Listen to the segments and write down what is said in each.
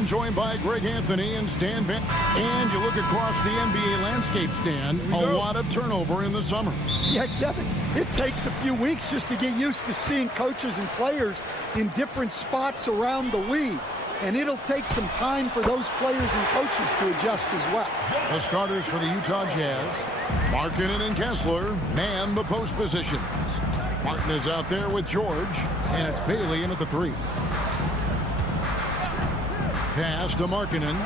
everyone, joined by Greg Anthony and Stan Van. And you look across the NBA landscape, Stan, a lot of turnover in the summer. Yeah, Kevin, it takes a few weeks just to get used to seeing coaches and players in different spots around the league. And it'll take some time for those players and coaches to adjust as well. The starters for the Utah Jazz, Markkanen and Kessler, man the post positions. Martin is out there with George, and it's Bailey in at the 3. Pass to Markkanen.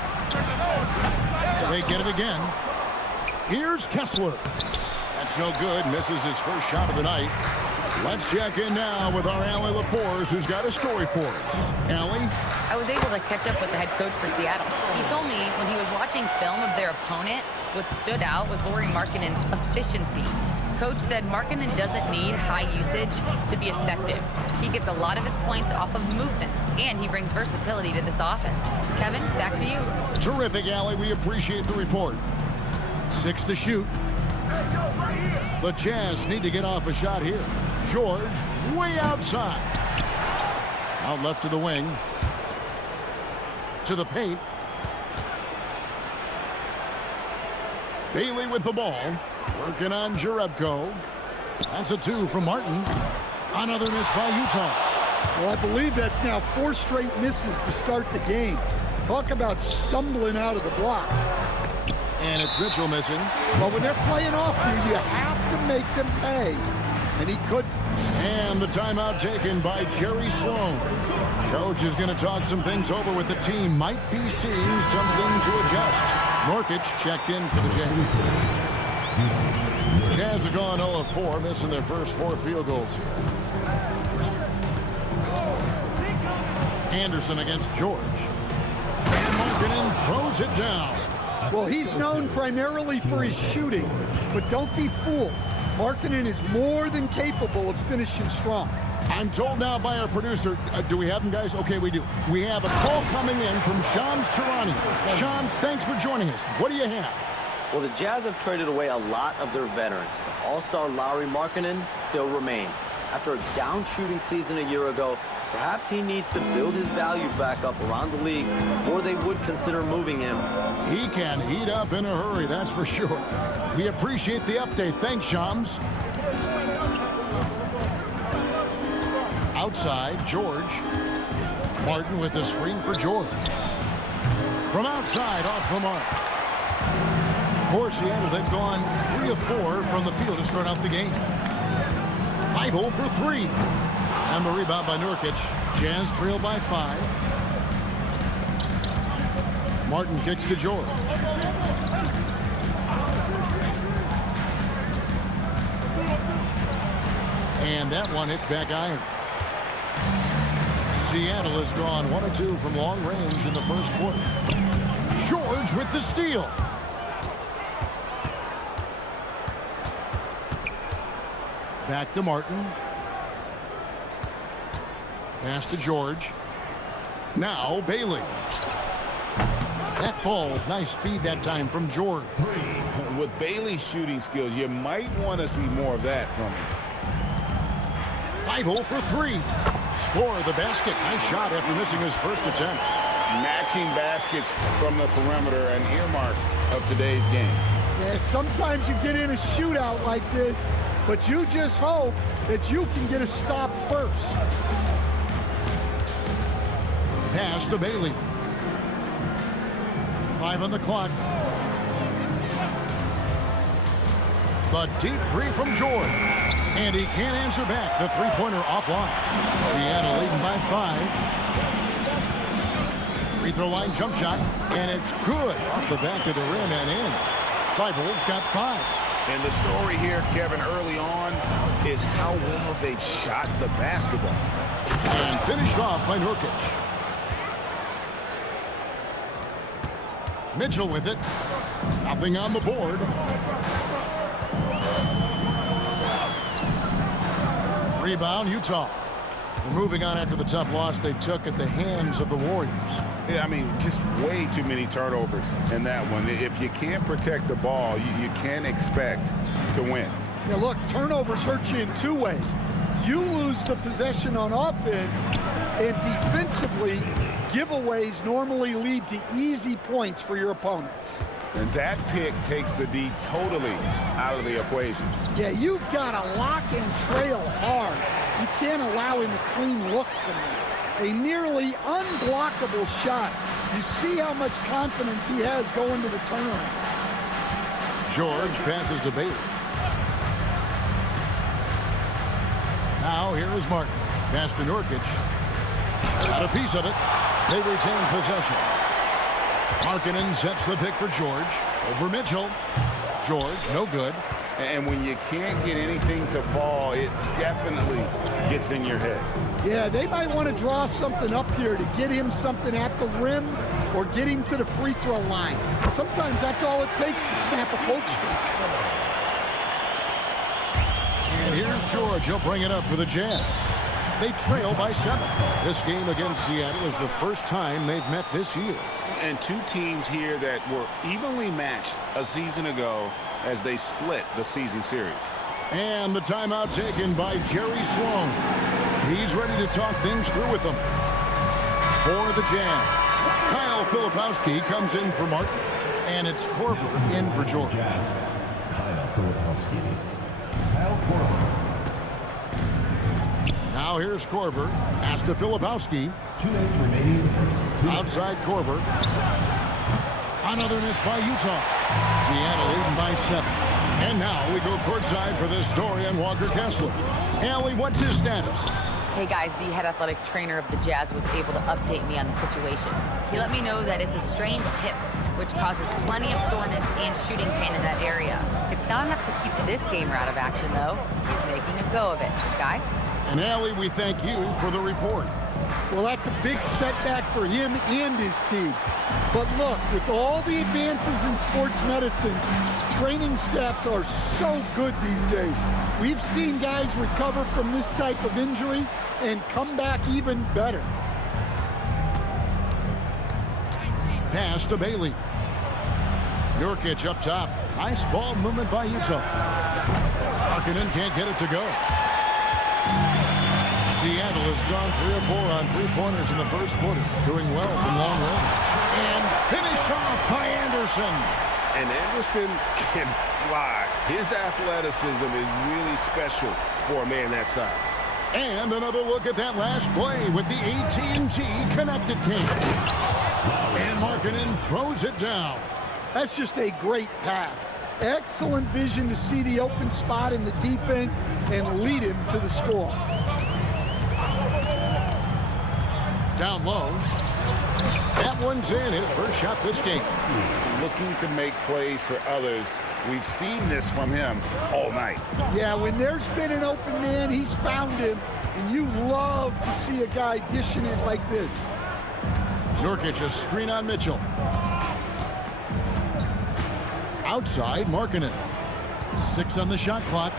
They get it again. Here's Kessler. That's no good. Misses his first shot of the night. Let's check in now with our Allie LaForce, who's got a story for us. Allie? I was able to catch up with the head coach for Seattle. He told me when he was watching film of their opponent, what stood out was Lauri Markkanen's efficiency. Coach said Markkanen doesn't need high usage to be effective. He gets a lot of his points off of movement, and he brings versatility to this offense. Kevin, back to you. Terrific, Allie. We appreciate the report. 6 to shoot. The Jazz need to get off a shot here. George, way outside. Out left to the wing. To the paint. Bailey with the ball. Working on Jerebko. That's a 2 from Martin. Another miss by Utah. Well, I believe that's now 4 straight misses to start the game. Talk about stumbling out of the block. And it's Mitchell missing. Well, when they're playing off you have to make them pay. And he couldn't. And the timeout taken by Jerry Sloan. Coach is going to talk some things over with the team. Might be seeing something to adjust. Norkic checked in for the Jazz. Jazz have gone 0 of 4, missing their first 4 field goals here. Anderson against George. And Markkanen throws it down. Well, he's known primarily for his shooting, but don't be fooled. Markkanen is more than capable of finishing strong. I'm told now by our producer, do we have him, guys? Okay, we do. We have a call coming in from Shams Charania. Shams, thanks for joining us. What do you have? Well, the Jazz have traded away a lot of their veterans, but all-star Lauri Markkanen still remains. After a down shooting season a year ago, perhaps he needs to build his value back up around the league before they would consider moving him. He can heat up in a hurry, that's for sure. We appreciate the update. Thanks, Shams. Outside, George. Martin with the screen for George. From outside, off the mark. For Seattle, they've gone 3 of 4 from the field to start out the game. 5-0 for 3. And the rebound by Nurkic. Jazz trail by 5. Martin kicks to George. And that one hits back iron. Seattle has gone 1 of 2 from long range in the first quarter. George with the steal. Back to Martin. Pass to George. Now Bailey. That ball's nice speed that time from George. With Bailey's shooting skills, you might want to see more of that from him. 5-0 for 3. Score the basket. Nice shot after missing his first attempt. Matching baskets from the perimeter, an earmark of today's game. Yeah, sometimes you get in a shootout like this, but you just hope that you can get a stop first. Pass to Bailey. 5 on the clock. The deep 3 from George. And he can't answer back. The three-pointer offline. Seattle leading by 5. Free throw line jump shot. And it's good off the back of the rim and in. Thibault's got 5. And the story here, Kevin, early on is how well they've shot the basketball. And finished off by Nurkic. Mitchell with it. Nothing on the board. Rebound, Utah. They're moving on after the tough loss they took at the hands of the Warriors. Yeah, I mean, just way too many turnovers in that one. If you can't protect the ball, you can't expect to win. Yeah, look, turnovers hurt you in 2 ways. You lose the possession on offense, and defensively, giveaways normally lead to easy points for your opponents. And that pick takes the D totally out of the equation. Yeah, you've got to lock and trail hard. You can't allow him a clean look from there. A nearly unblockable shot. You see how much confidence he has going to the turnaround. George passes to Bailey. Now here is Martin. Pass to Nurkic. Got a piece of it. They retain possession. Markkanen sets the pick for George. Over Mitchell. George, no good. And when you can't get anything to fall, it definitely gets in your head. Yeah, they might want to draw something up here to get him something at the rim or get him to the free throw line. Sometimes that's all it takes to snap a cold streak. And here's George. He'll bring it up for the Jazz. They trail by 7. This game against Seattle is the first time they've met this year. And two teams here that were evenly matched a season ago as they split the season series. And the timeout taken by Jerry Sloan. He's ready to talk things through with them. For the Jazz, Kyle Filipowski comes in for Martin. And it's Korver in for George. Kyle Filipowski. Kyle Korver. Now here's Korver. Pass to Filipowski. 2 minutes remaining in the first. Outside Korver. Another miss by Utah. Seattle leading by 7. And now we go courtside for this story on Walker Kessler. Allie, what's his status? Hey guys, the head athletic trainer of the Jazz was able to update me on the situation. He let me know that it's a strained hip, which causes plenty of soreness and shooting pain in that area. It's not enough to keep this gamer out of action, though. He's making a go of it. Guys? And Allie, we thank you for the report. Well, that's a big setback for him and his team. But look, with all the advances in sports medicine, training staffs are so good these days. We've seen guys recover from this type of injury and come back even better. Pass to Bailey. Nurkic up top. Nice ball movement by Utah. Markkanen can't get it to go. Seattle has gone 3 of 4 on three-pointers in the first quarter, doing well from long range. And finish off by Anderson. And Anderson can fly. His athleticism is really special for a man that size. And another look at that last play with the AT&T connected cable. And Markkanen throws it down. That's just a great pass. Excellent vision to see the open spot in the defense and lead him to the score. Down low. That one's in. His first shot this game. Looking to make plays for others. We've seen this from him all night. Yeah, when there's been an open man, he's found him. And you love to see a guy dishing it like this. Nurkic a screen on Mitchell. Outside, Markkanen. 6 on the shot clock.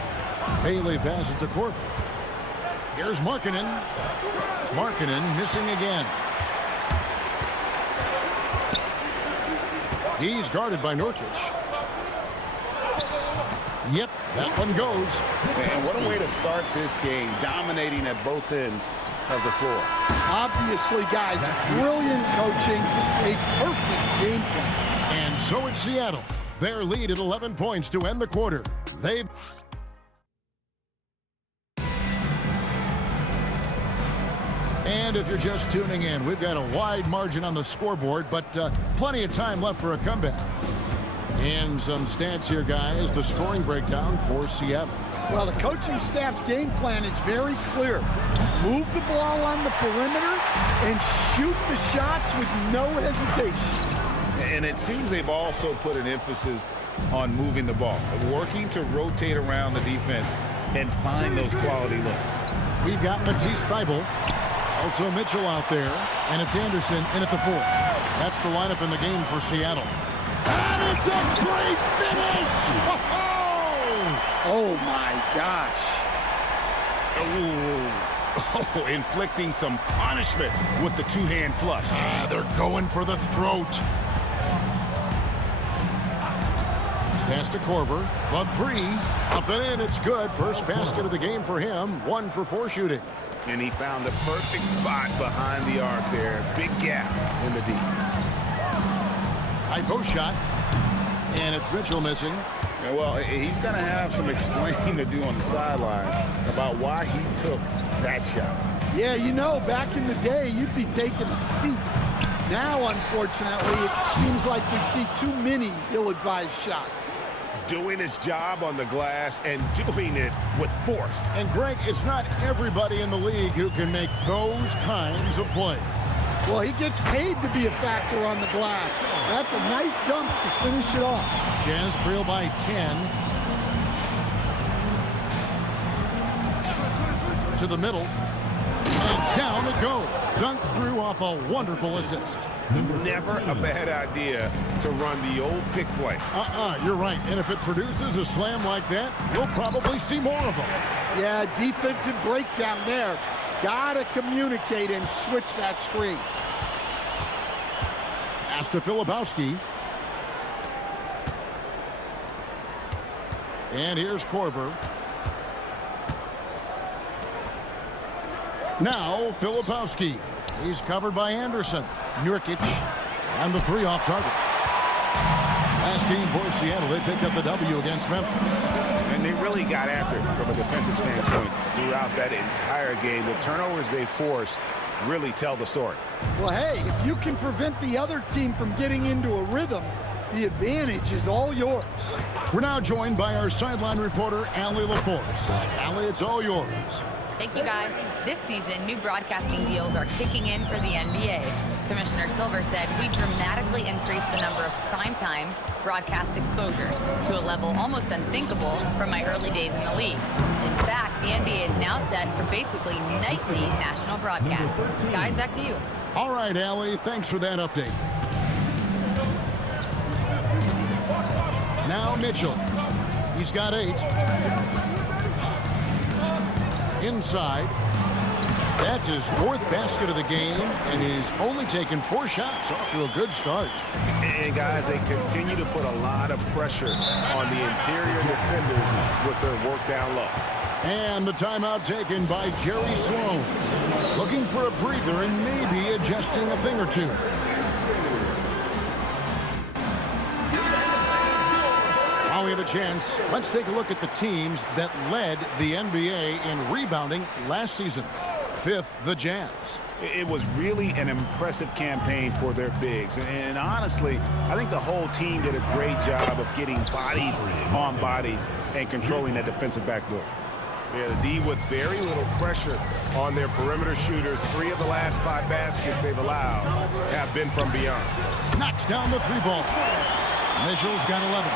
Bailey passes to Korver. Here's Markkanen. Markkanen missing again. He's guarded by Nurkic. Yep, that one goes. And what a way to start this game, dominating at both ends of the floor. Obviously, guys, brilliant coaching, a perfect game plan. And so it's Seattle. Their lead at 11 points to end the quarter. They've... And if you're just tuning in, we've got a wide margin on the scoreboard, but plenty of time left for a comeback. And some stats here, guys. The scoring breakdown for Seattle. Well, the coaching staff's game plan is very clear. Move the ball on the perimeter and shoot the shots with no hesitation. And it seems they've also put an emphasis on moving the ball, working to rotate around the defense and find those quality looks. We've got Matisse Thybulle, also Mitchell out there, and it's Anderson in at the 4. That's the lineup in the game for Seattle. And it's a great finish! Oh, my gosh. Oh, inflicting some punishment with the two-hand flush. They're going for the throat. Pass to Korver. The 3. Up and in. It's good. First basket of the game for him. 1 for 4 shooting. And he found the perfect spot behind the arc there. Big gap in the deep. High post shot. And it's Mitchell missing. And well, he's going to have some explaining to do on the sideline about why he took that shot. Yeah, you know, back in the day, you'd be taking a seat. Now, unfortunately, it seems like we see too many ill-advised shots. Doing his job on the glass and doing it with force. And, Greg, it's not everybody in the league who can make those kinds of plays. Well, he gets paid to be a factor on the glass. That's a nice dunk to finish it off. Jazz trail by 10. To the middle. And down it goes. Dunk through off a wonderful assist. Never a bad idea to run the old pick play. You're right. And if it produces a slam like that, you'll probably see more of them. Yeah, defensive breakdown there. Gotta communicate and switch that screen. Pass to Filipowski. And here's Korver. Now Filipowski. He's covered by Anderson. Nurkic. And the three off target. Last game for Seattle, they picked up the W against Memphis. And they really got after it from a defensive standpoint throughout that entire game. The turnovers they forced really tell the story. Well, hey, if you can prevent the other team from getting into a rhythm, the advantage is all yours. We're now joined by our sideline reporter, Allie LaForce. Allie, it's all yours. Thank you, guys. This season, new broadcasting deals are kicking in for the NBA. Commissioner Silver said we dramatically increased the number of primetime broadcast exposures to a level almost unthinkable from my early days in the league. In fact, the NBA is now set for basically nightly national broadcasts. Guys, back to you. All right, Allie, thanks for that update. Now Mitchell. He's got 8. Inside. That's his 4th basket of the game, and he's only taken 4 shots off to a good start. And, guys, they continue to put a lot of pressure on the interior defenders with their work down low. And the timeout taken by Jerry Sloan. Looking for a breather and maybe adjusting a thing or two. While we have a chance, let's take a look at the teams that led the NBA in rebounding last season. 5th, the Jazz. It was really an impressive campaign for their bigs. And honestly, I think the whole team did a great job of getting bodies on bodies and controlling that defensive backdoor. Yeah, the D with very little pressure on their perimeter shooters. 3 of the last 5 baskets they've allowed have been from beyond. Knocks down the 3-ball. Mitchell's got 11.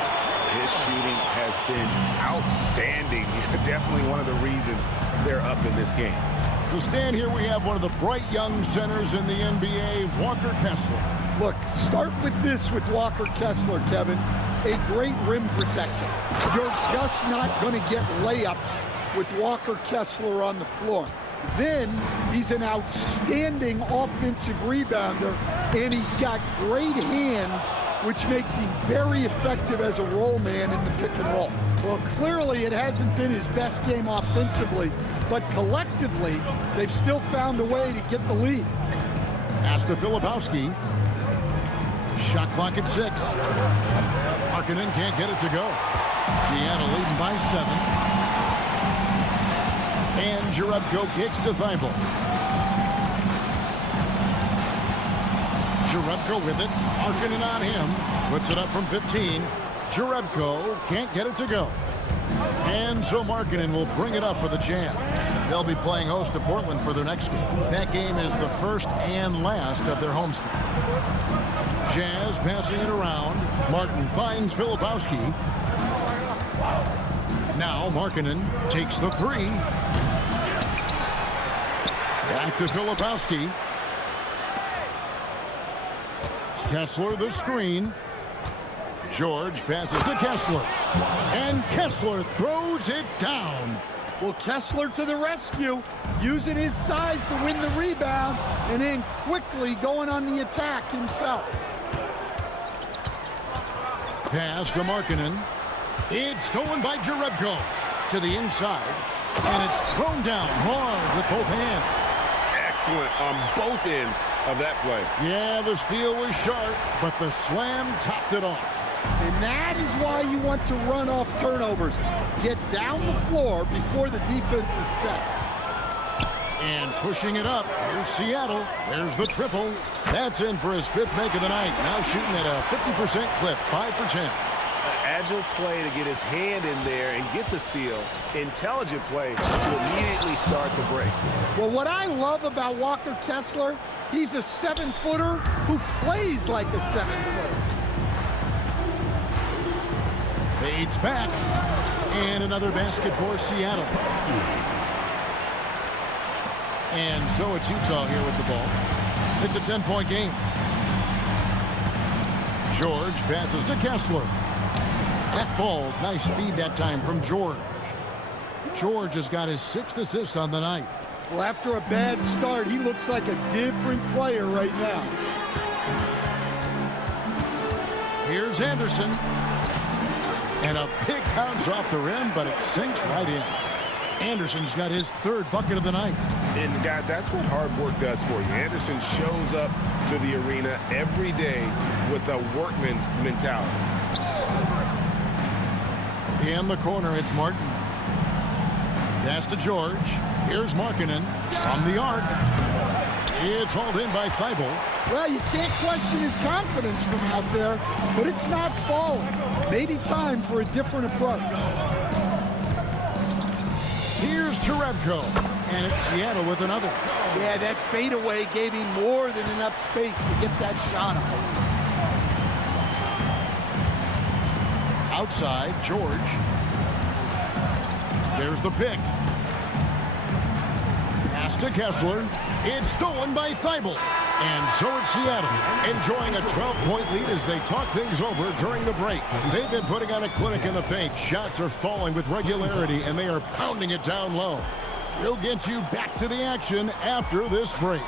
His shooting has been outstanding. Definitely one of the reasons they're up in this game. So stand here, we have one of the bright young centers in the NBA, Walker Kessler. Look, start with this with Walker Kessler, Kevin. A great rim protector. You're just not going to get layups with Walker Kessler on the floor. Then he's an outstanding offensive rebounder, and he's got great hands, which makes him very effective as a roll man in the pick and roll. Well, clearly it hasn't been his best game offensively, but collectively, they've still found a way to get the lead. Pass to Filipowski. Shot clock at 6. Markkanen can't get it to go. Seattle leading by 7. And Jerebko kicks to Thibault. Jerebko with it. Markkanen on him. Puts it up from 15. Jerebko can't get it to go. And so Markkanen will bring it up for the Jazz. They'll be playing host to Portland for their next game. That game is the first and last of their homestand. Jazz passing it around. Martin finds Filipowski. Now Markkanen takes the 3. Back to Filipowski. Kessler the screen. George passes to Kessler. And Kessler throws it down. Well, Kessler to the rescue, using his size to win the rebound, and then quickly going on the attack himself. Pass to Markkanen. It's stolen by Jerebko. To the inside. And it's thrown down hard with both hands. Excellent on both ends of that play. Yeah, the steal was sharp, but the slam topped it off. And that is why you want to run off turnovers. Get down the floor before the defense is set. And pushing it up, here's Seattle. There's the triple. That's in for his 5th make of the night. Now shooting at a 50% clip, 5 for 10. Agile play to get his hand in there and get the steal. Intelligent play to immediately start the break. Well, what I love about Walker Kessler, he's a 7-footer who plays like a 7-footer. Fades back. And another basket for Seattle. And so it's Utah here with the ball. It's a 10-point game. George passes to Kessler. That falls. Nice feed that time from George. George has got his 6th assist on the night. Well, after a bad start, he looks like a different player right now. Here's Anderson. And a big bounce off the rim, but it sinks right in. Anderson's got his 3rd bucket of the night. And, guys, that's what hard work does for you. Anderson shows up to the arena every day with a workman's mentality. In the corner, it's Martin. Pass to George. Here's Markkanen from the arc. It's hauled in by Thibault. Well, you can't question his confidence from out there, but it's not falling. Maybe time for a different approach. Here's Jerebko, and it's Seattle with another. Yeah, that fadeaway gave him more than enough space to get that shot up. Outside, George. There's the pick. Pass to Kessler. It's stolen by Thibault. And so it's Seattle, enjoying a 12-point lead as they talk things over during the break. They've been putting on a clinic in the paint. Shots are falling with regularity, and they are pounding it down low. We'll get you back to the action after this break.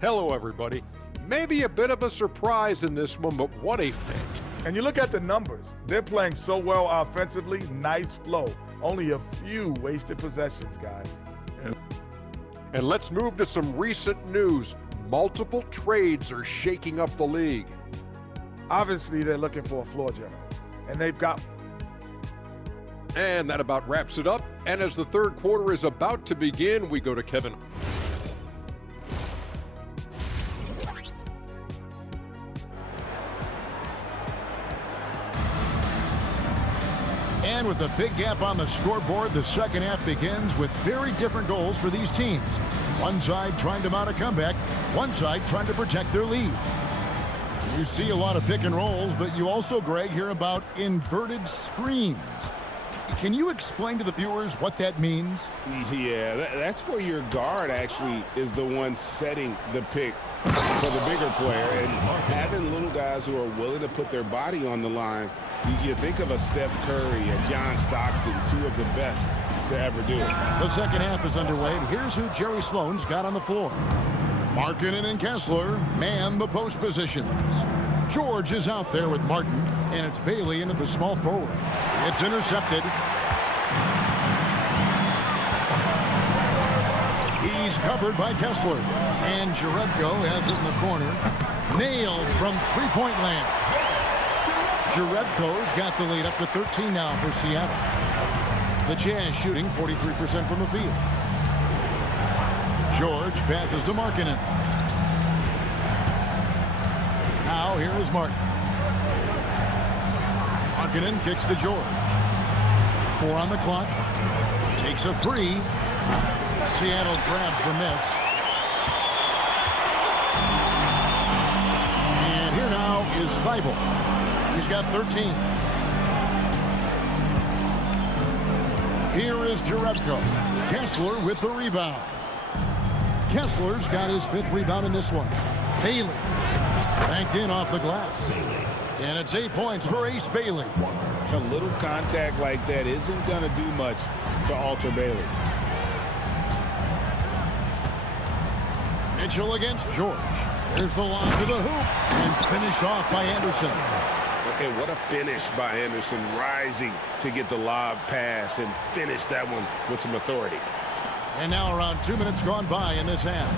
Hello, everybody. Maybe a bit of a surprise in this one, but what a fit. And you look at the numbers. They're playing so well offensively. Nice flow. Only a few wasted possessions, guys. And let's move to some recent news. Multiple trades are shaking up the league. Obviously, they're looking for a floor general. And they've got... And that about wraps it up. And as the 3rd quarter is about to begin, we go to Kevin. And with a big gap on the scoreboard, the 2nd half begins with very different goals for these teams. One side trying to mount a comeback, one side trying to protect their lead. You see a lot of pick and rolls, but you also, Greg, hear about inverted screens. Can you explain to the viewers what that means? Yeah, that's where your guard actually is the one setting the pick for the bigger player, and having little guys who are willing to put their body on the line. You think of a Steph Curry, a John Stockton, 2 of the best to ever do it. The 2nd half is underway, and here's who Jerry Sloan's got on the floor. Markkanen and Kessler man the post positions. George is out there with Martin, and it's Bailey into the small forward. It's intercepted. He's covered by Kessler, and Jerebko has it in the corner. Nailed from 3-point land. Jerebko's got the lead up to 13 now for Seattle. The Jazz shooting 43% from the field. George passes to Markkanen. Now here is Martin. Markkanen kicks to George. 4 on the clock. Takes a 3. Seattle grabs the miss. And here now is Thibault. He's got 13. Here is Jerebko. Kessler with the rebound. Kessler's got his 5th rebound in this one. Bailey banked in off the glass. And it's 8 points for Ace Bailey. A little contact like that isn't going to do much to alter Bailey. Mitchell against George. There's the lob to the hoop. And finished off by Anderson. Okay, what a finish by Anderson, rising to get the lob pass and finish that one with some authority. And now around 2 minutes gone by in this half.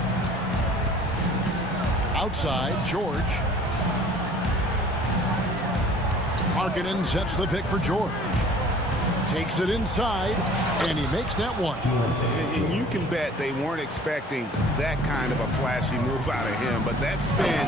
Outside, George. Markkanen sets the pick for George. Takes it inside, and he makes that one. And you can bet they weren't expecting that kind of a flashy move out of him, but that spin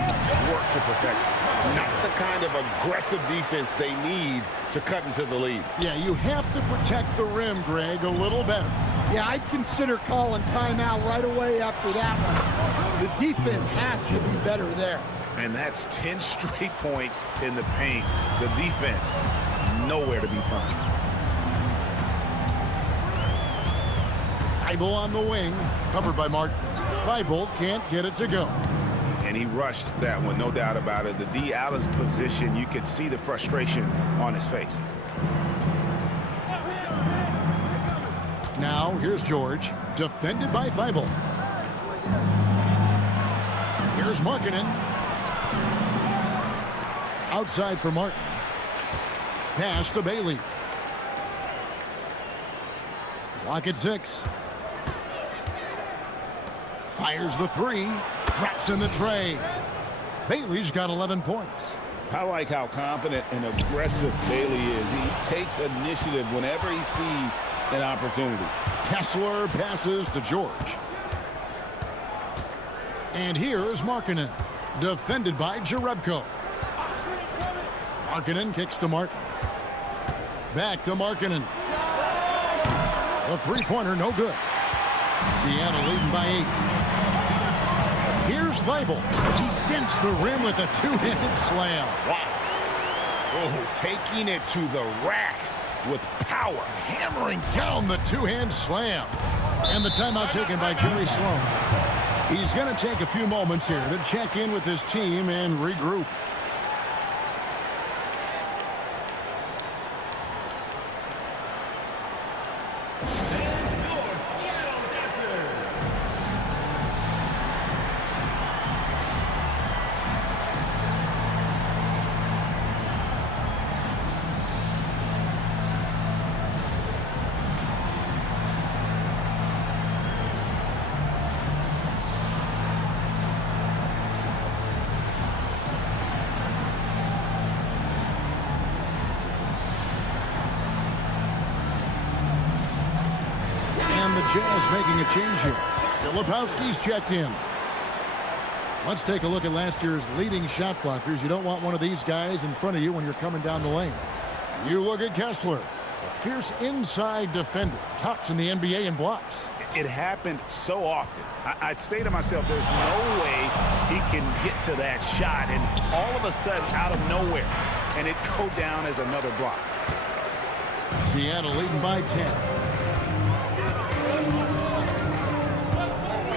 worked to perfection. Not the kind of aggressive defense they need to cut into the lead. Yeah, you have to protect the rim, Greg, a little better. Yeah, I'd consider calling timeout right away after that one. The defense has to be better there. And that's 10 straight points in the paint. The defense, nowhere to be found. Thibault on the wing, covered by Martin. Thibault can't get it to go. And he rushed that one, no doubt about it. The D out of position, you could see the frustration on his face. Now, here's George, defended by Thibault. Here's Markkanen. Outside for Martin. Pass to Bailey. Clock at 6. Fires the 3. Drops in the tray. Bailey's got 11 points. I like how confident and aggressive Bailey is. He takes initiative whenever he sees an opportunity. Kessler passes to George. And here is Markkanen, defended by Jerebko. Markkanen kicks to Martin. Back to Markkanen. The three-pointer, no good. Seattle leading by 8. Here's Thibault. He dents the rim with a two-handed slam. Wow. Oh, taking it to the rack with power. Hammering down the two-hand slam. And the timeout taken by Jerry Sloan. He's going to take a few moments here to check in with his team and regroup. Jazz making a change here. Filipowski's checked in. Let's take a look at last year's leading shot blockers. You don't want one of these guys in front of you when you're coming down the lane. You look at Kessler, a fierce inside defender, tops in the NBA in blocks. It happened so often. I'd say to myself, there's no way he can get to that shot, and all of a sudden, out of nowhere, and it go down as another block. Seattle leading by 10.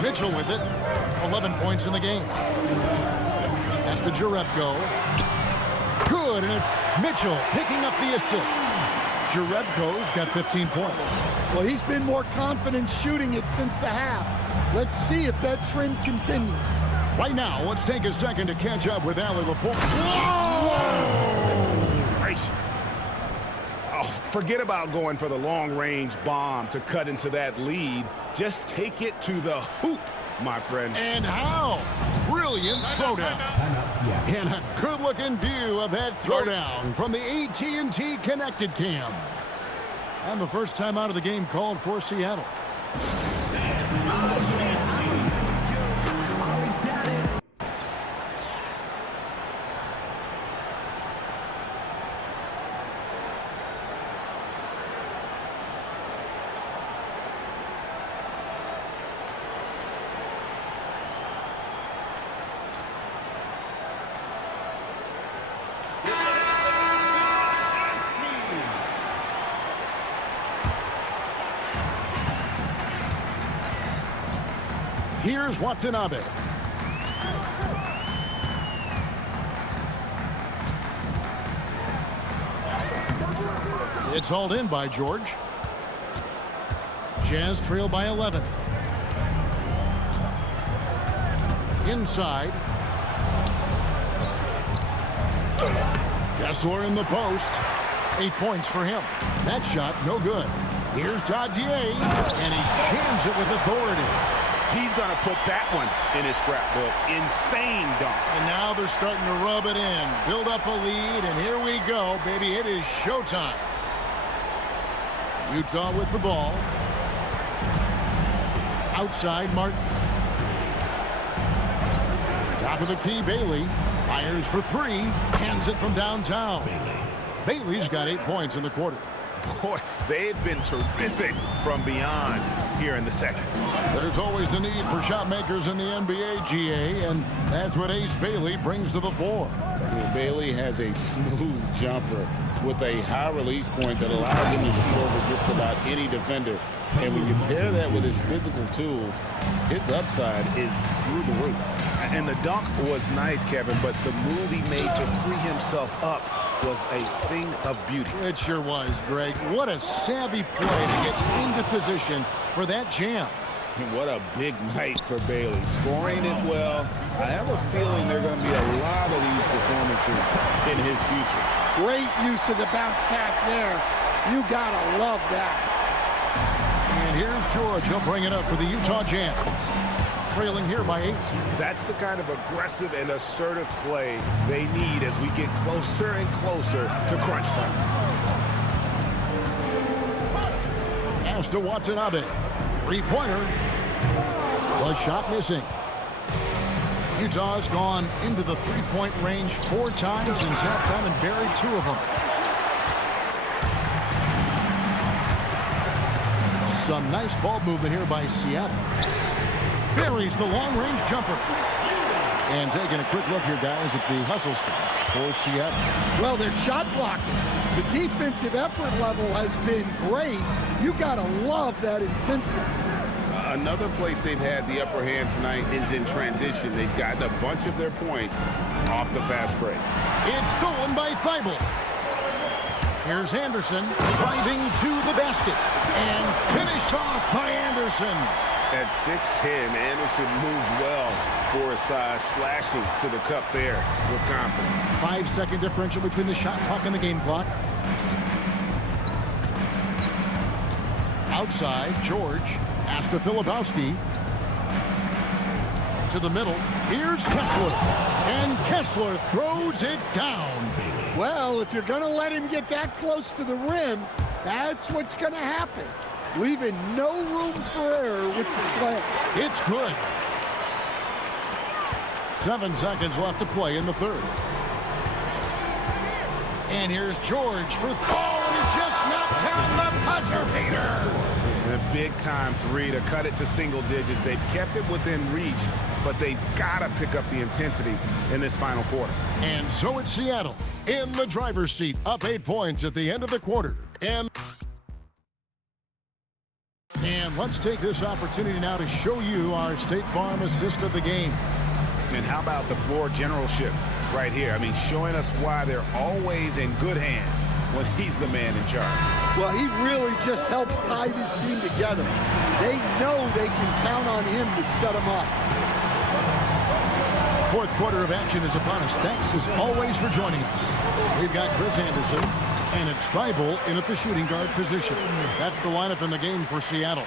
Mitchell with it. 11 points in the game. That's to Jerebko. Good, and it's Mitchell picking up the assist. Jerebko's got 15 points. Well, he's been more confident shooting it since the half. Let's see if that trend continues. Right now, let's take a second to catch up with Allie before. Whoa! Gracious. Oh, forget about going for the long-range bomb to cut into that lead. Just take it to the hoop, my friend. And how? Brilliant throwdown. And a good-looking view of that throwdown from the AT&T Connected Cam. And the first time out of the game called for Seattle. Here's Watanabe. It's hauled in by George. Jazz trail by 11. Inside. Kessler in the post. 8 points for him. That shot, no good. Here's Dadier, and he jams it with authority. He's going to put that one in his scrapbook. Insane dunk. And now they're starting to rub it in. Build up a lead, and here we go, baby. It is showtime. Utah with the ball. Outside, Martin. Top of the key, Bailey. Fires for three. Hands it from downtown. Bailey's got 8 points in the quarter. Boy, they've been terrific from beyond here in the second. There's always a need for shot makers in the NBA, GA, and that's what Ace Bailey brings to the floor. Bailey has a smooth jumper with a high release point that allows him to shoot over just about any defender. And when you pair that with his physical tools, his upside is through the roof. And the dunk was nice, Kevin, but the move he made to free himself up was a thing of beauty. It sure was, Greg. What a savvy play to get into position for that jam. And what a big night for Bailey. Scoring it well. I have a feeling there are going to be a lot of these performances in his future. Great use of the bounce pass there. You got to love that. And here's George. He'll bring it up for the Utah Jazz. Trailing here by 8. That's the kind of aggressive and assertive play they need as we get closer and closer to crunch time. Pass to Watanabe. Three-pointer. The shot missing. Utah's gone into the three-point range 4 times since halftime and buried 2 of them. Some nice ball movement here by Seattle. Buries the long-range jumper. And taking a quick look here, guys, at the hustle stats for Seattle. Well, they're shot blocking. The defensive effort level has been great. You got to love that intensity. Another place they've had the upper hand tonight is in transition. They've gotten a bunch of their points off the fast break. It's stolen by Thibault. Here's Anderson driving to the basket. And finished off by Anderson. At 6'10", Anderson moves well for his size, slashing to the cup there with confidence. 5-second differential between the shot clock and the game clock. Outside, George. Pass to Filipowski. To the middle. Here's Kessler. And Kessler throws it down. Well, if you're going to let him get that close to the rim, that's what's going to happen. Leaving no room for error with the slam. It's good. 7 seconds left to play in the third. And here's George for and he just knocked down the buzzer beater. A big-time three to cut it to single digits. They've kept it within reach, but they've got to pick up the intensity in this final quarter. And so it's Seattle in the driver's seat, up 8 points at the end of the quarter. And let's take this opportunity now to show you our State Farm assist of the game. And how about the floor generalship right here? I mean, showing us why they're always in good hands when he's the man in charge. Well, he really just helps tie this team together. They know they can count on him to set them up. Fourth quarter of action is upon us. Thanks, as always, for joining us. We've got Chris Anderson, and it's Thibault in at the shooting guard position. That's the lineup in the game for Seattle.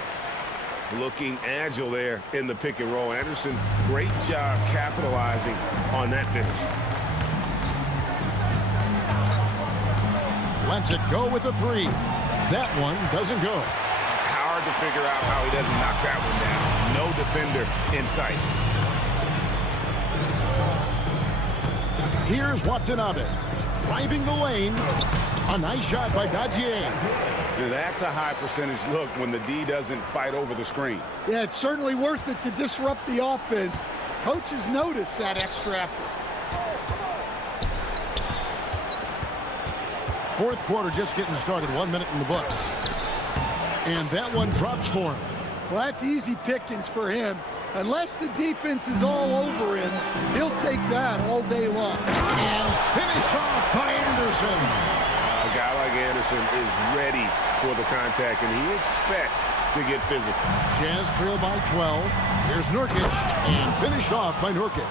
Looking agile there in the pick and roll. Anderson, great job capitalizing on that finish. Lets it go with a three. That one doesn't go. Hard to figure out how he doesn't knock that one down. No defender in sight. Here's Watanabe. Driving the lane. A nice shot by Dadier. That's a high percentage look when the D doesn't fight over the screen. Yeah, it's certainly worth it to disrupt the offense. Coaches notice that extra effort. Fourth quarter just getting started. 1 minute in the books. And that one drops for him. Well, that's easy pickings for him. Unless the defense is all over him, he'll take that all day long. And finish off by Anderson. A guy like Anderson is ready for the contact, and he expects to get physical. Jazz trail by 12. Here's Nurkic, and finished off by Nurkic.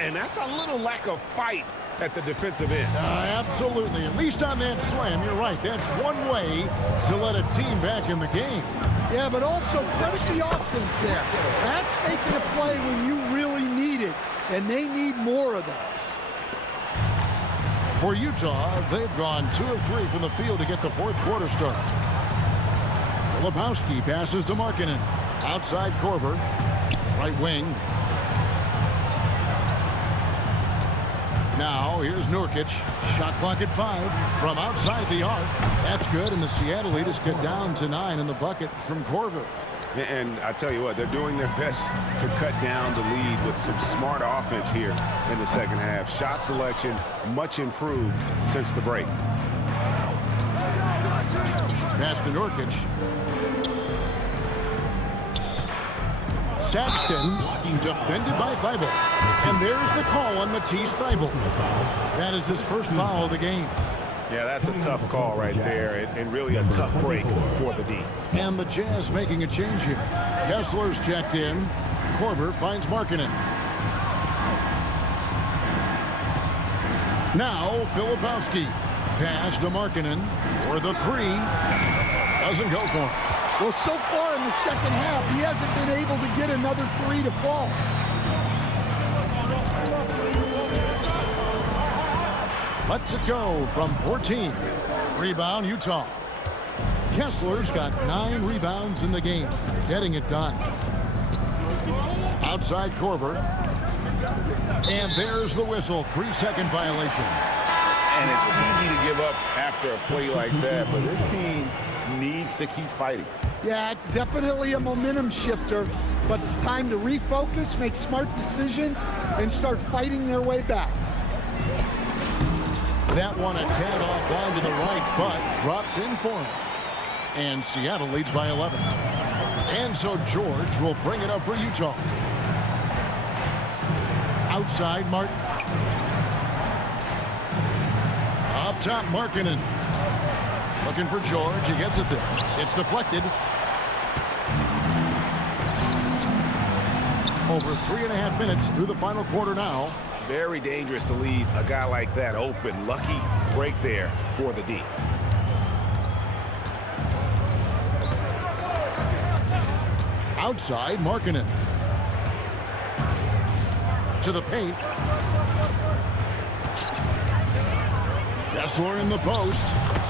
And that's a little lack of fight at the defensive end. Absolutely. At least on that slam, you're right. That's one way to let a team back in the game. Yeah, but also credit the offense there. That's making a play when you really need it, and they need more of those. For Utah, they've gone 2 of 3 from the field to get the fourth quarter started. Filipowski passes to Markkanen. Outside Korver. Right wing. Now, here's Nurkic. Shot clock at 5 from outside the arc. That's good, and the Seattle leaders get down to 9 in the bucket from Korver. And I tell you what, they're doing their best to cut down the lead with some smart offense here in the second half. Shot selection much improved since the break. Pass to Nurkic. Saxton defended by Thibault. And there's the call on Matisse Thibault. That is his first foul of the game. Yeah, that's a tough call right there, and really a tough break for the D. And the Jazz making a change here. Kessler's checked in. Korver finds Markkanen. Now, Filipowski. Pass to Markkanen for the 3. Doesn't go for him. Well, so far in the second half, he hasn't been able to get another 3 to fall. Lets it go from 14. Rebound, Utah. Kessler's got 9 rebounds in the game, getting it done. Outside Korver. And there's the whistle. 3-second violation. And it's easy to give up after a play like that, but this team needs to keep fighting. Yeah, it's definitely a momentum shifter, but it's time to refocus, make smart decisions, and start fighting their way back. That one a tad offline to the right, but drops in for him. And Seattle leads by 11. And so George will bring it up for Utah. Outside, Martin. Up top, Markkanen. Looking for George. He gets it there. It's deflected. Over 3.5 minutes through the final quarter now. Very dangerous to leave a guy like that open. Lucky break there for the D. Outside, Markkanen. To the paint. Kessler in the post.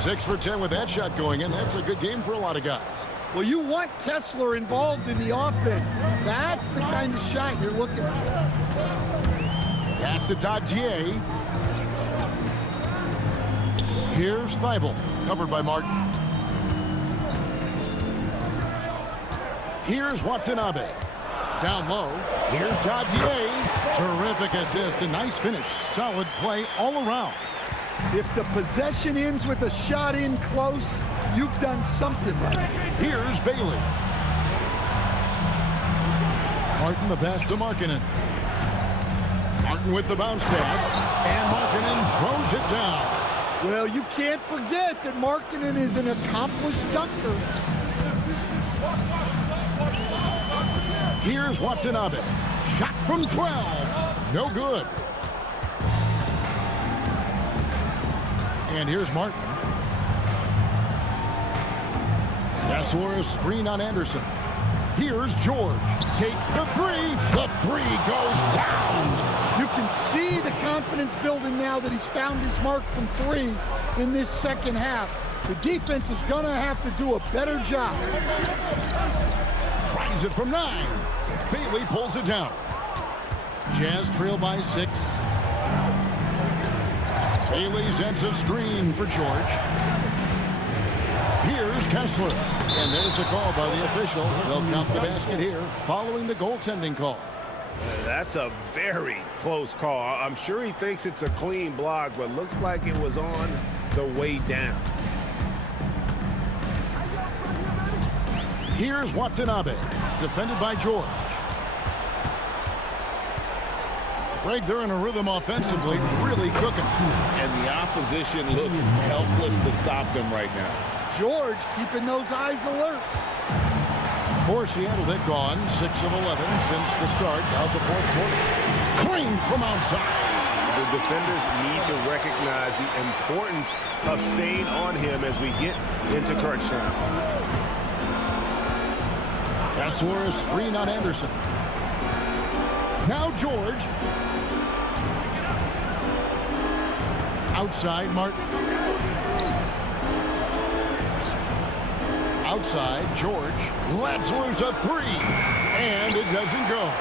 6 for 10 with that shot going in. That's a good game for a lot of guys. Well, you want Kessler involved in the offense. That's the kind of shot you're looking for. Pass to Dadier. Here's Thibault, covered by Martin. Here's Watanabe. Down low. Here's Dadier. Terrific assist. A nice finish. Solid play all around. If the possession ends with a shot in close, you've done something right. Here's Bailey. Martin the pass to Markkanen. Martin with the bounce pass. And Markkanen throws it down. Well, you can't forget that Markkanen is an accomplished dunker. Here's Watanabe. Shot from 12. No good. And here's Martin. Kessler a screen on Anderson. Here's George. Takes the 3. The 3 goes down. You can see the confidence building now that he's found his mark from 3 in this second half. The defense is going to have to do a better job. Tries it from 9. Bailey pulls it down. Jazz trail by 6. Bailey sends a screen for George. Here's Kessler. And there's a call by the official. They'll count the basket here following the goaltending call. That's a very close call. I'm sure he thinks it's a clean block, but looks like it was on the way down. Here's Watanabe, defended by George. Greg, they're in a rhythm offensively, really cooking. And the opposition looks helpless to stop them right now. George keeping those eyes alert. For Seattle, they've gone 6 of 11 since the start of the fourth quarter. Clean from outside. The defenders need to recognize the importance of staying on him as we get into crunch time. Kessler, a screen on Anderson. Now George. Outside, Martin. Outside, George. Lets loose a three. And it doesn't go.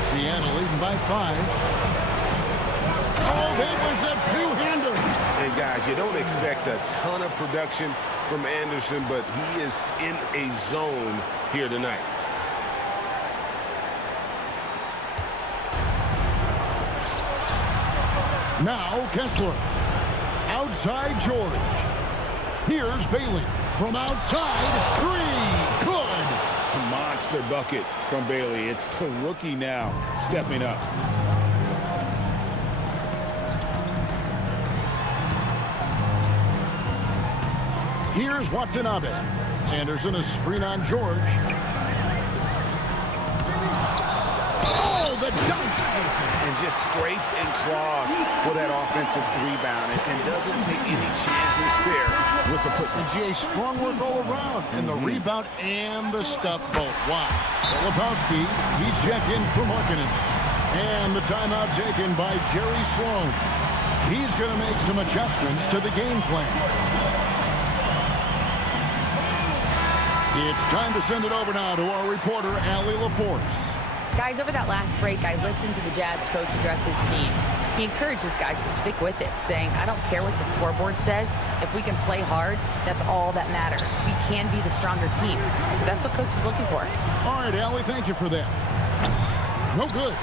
Seattle leading by 5. Oh, that was a two-hander. And guys, you don't expect a ton of production from Anderson, but he is in a zone here tonight. Now Kessler. Outside George. Here's Bailey. From outside, 3. Good. A monster bucket from Bailey. It's the rookie now stepping up. Here's Watanabe. Anderson, a screen on George. Oh, the dunk! And just scrapes and claws for that offensive rebound and doesn't take any chances there with the put. And G.A. strong work all around. And the rebound and the stuff both. Wow. Filipowski, he's checked in for Markkanen. And the timeout taken by Jerry Sloan. He's going to make some adjustments to the game plan. It's time to send it over now to our reporter, Allie LaForce. Guys, over that last break, I listened to the Jazz coach address his team. He encourages guys to stick with it, saying, I don't care what the scoreboard says. If we can play hard, that's all that matters. We can be the stronger team. So that's what coach is looking for. All right, Allie, thank you for that. No good.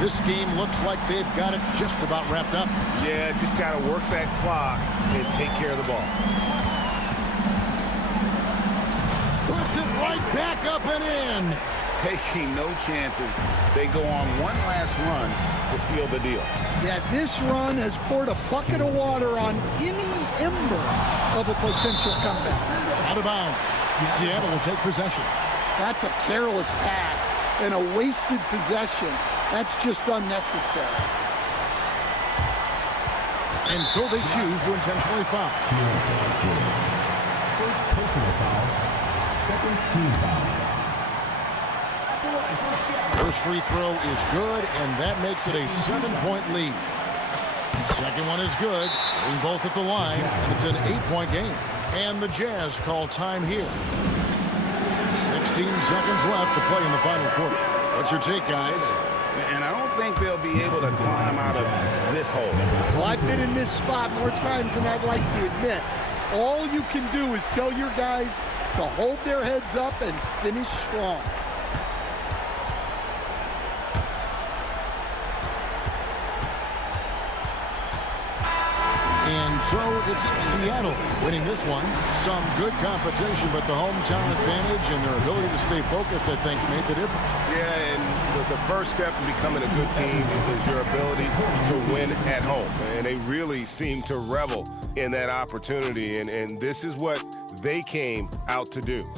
This game looks like they've got it just about wrapped up. Yeah, just got to work that clock and take care of the ball. Puts it right back up and in. Taking no chances. They go on one last run to seal the deal. Yeah, this run has poured a bucket of water on any ember of a potential comeback. Out of bounds. Seattle will take possession. That's a careless pass and a wasted possession. That's just unnecessary. And so they choose to intentionally foul. First personal foul, second team foul. First free throw is good, and that makes it a 7-point lead. Second one is good. Being both at the line, and it's an 8-point game. And the Jazz call time here. 16 seconds left to play in the final quarter. What's your take, guys? And I don't think they'll be able to climb out of this hole. Well, I've been in this spot more times than I'd like to admit. All you can do is tell your guys to hold their heads up and finish strong. And so it's Seattle winning this one. Some good competition, but the hometown advantage and their ability to stay focused, I think, made the difference. Yeah, and the first step in becoming a good team is your ability to win at home. And they really seem to revel in that opportunity. And this is what they came out to do.